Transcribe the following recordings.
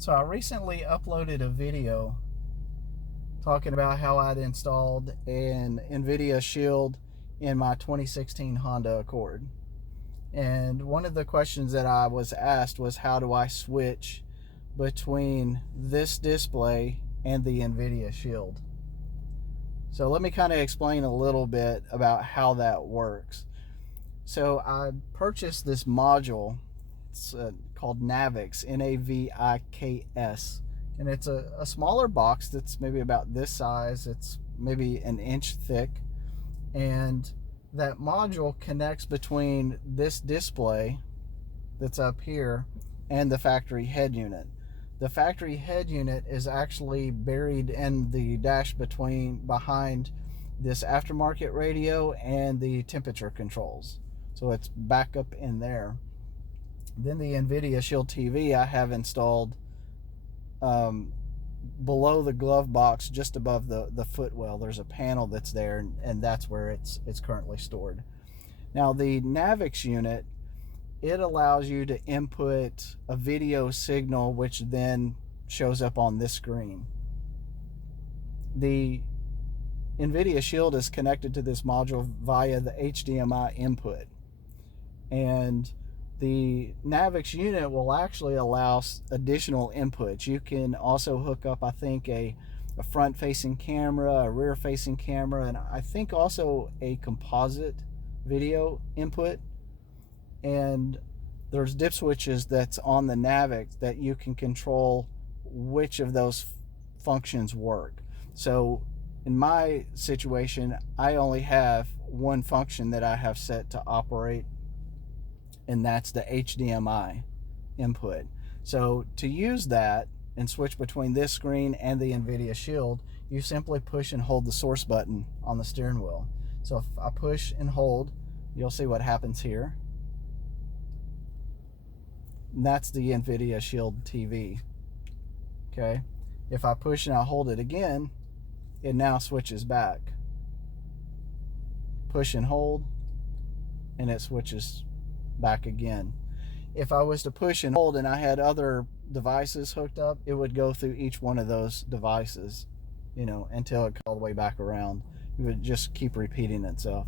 So I recently uploaded a video talking about how I'd installed an Nvidia Shield in my 2016 Honda Accord. And one of the questions that I was asked was, how do I switch between this display and the Nvidia Shield? So let me kind of explain a little bit about how that works. So I purchased this module. It's called Naviks, Naviks, and it's a smaller box that's maybe about this size. It's maybe an inch thick, and that module connects between this display that's up here and the factory head unit. The factory head unit is actually buried in the dash behind this aftermarket radio and the temperature controls. So it's back up in there. Then the Nvidia Shield TV I have installed below the glove box, just above the footwell. There's a panel that's there, and that's where it's currently stored. Now the Navax unit, it allows you to input a video signal, which then shows up on this screen. The Nvidia Shield is connected to this module via the HDMI input, and the Navax unit will actually allow additional inputs. You can also hook up, I think, a front-facing camera, a rear-facing camera, and I think also a composite video input. And there's dip switches that's on the Navax that you can control which of those functions work. So in my situation, I only have one function that I have set to operate, and that's the HDMI input. So to use that and switch between this screen and the Nvidia Shield, you simply push and hold the source button on the steering wheel. So if I push and hold, you'll see what happens here. And that's the Nvidia Shield TV. Okay. If I push and I hold it again, it now switches back. Push and hold, and it switches back again. If I was to push and hold and I had other devices hooked up, it would go through each one of those devices, until it got all the way back around. It would just keep repeating itself.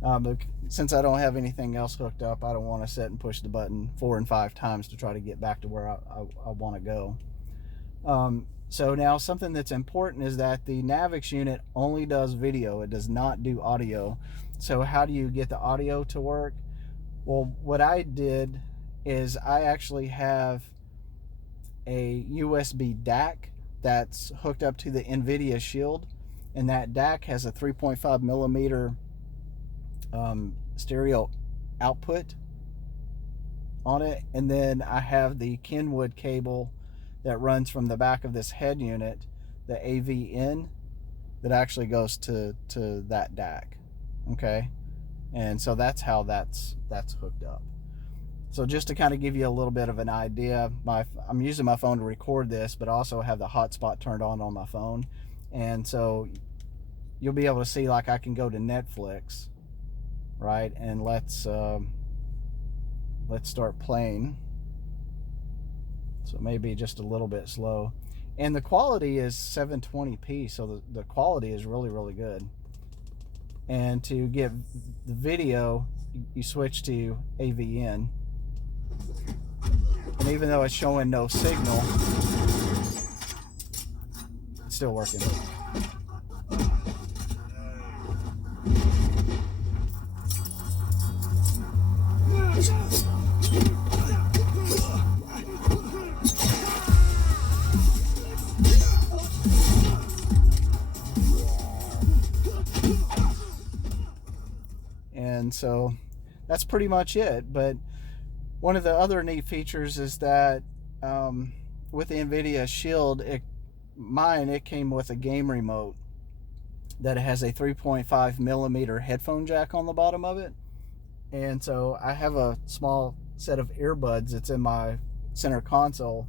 But since I don't have anything else hooked up, I don't want to sit and push the button 4 and 5 times to try to get back to where I want to go. So now something that's important is that the Navax unit only does video. It does not do audio. So how do you get the audio to work? Well, what I did is I actually have a USB DAC that's hooked up to the Nvidia Shield, and that DAC has a 3.5 millimeter stereo output on it, and then I have the Kenwood cable that runs from the back of this head unit, the AV in, that actually goes to that DAC. Okay. And so that's how that's hooked up. So just to kind of give you a little bit of an idea, I'm using my phone to record this, but I also have the hotspot turned on my phone. And so you'll be able to see, like, I can go to Netflix, right? And let's start playing. So maybe just a little bit slow. And the quality is 720p, so the quality is really, really good. And to get the video, you switch to AVN. And even though it's showing no signal, it's still working. And so that's pretty much it. But one of the other neat features is that with the Nvidia Shield, it came with a game remote that has a 3.5 millimeter headphone jack on the bottom of it. And so I have a small set of earbuds that's in my center console.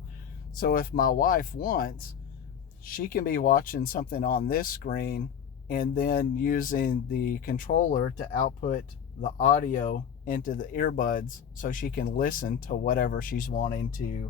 So if my wife wants, she can be watching something on this screen and then using the controller to output the audio into the earbuds so she can listen to whatever she's wanting to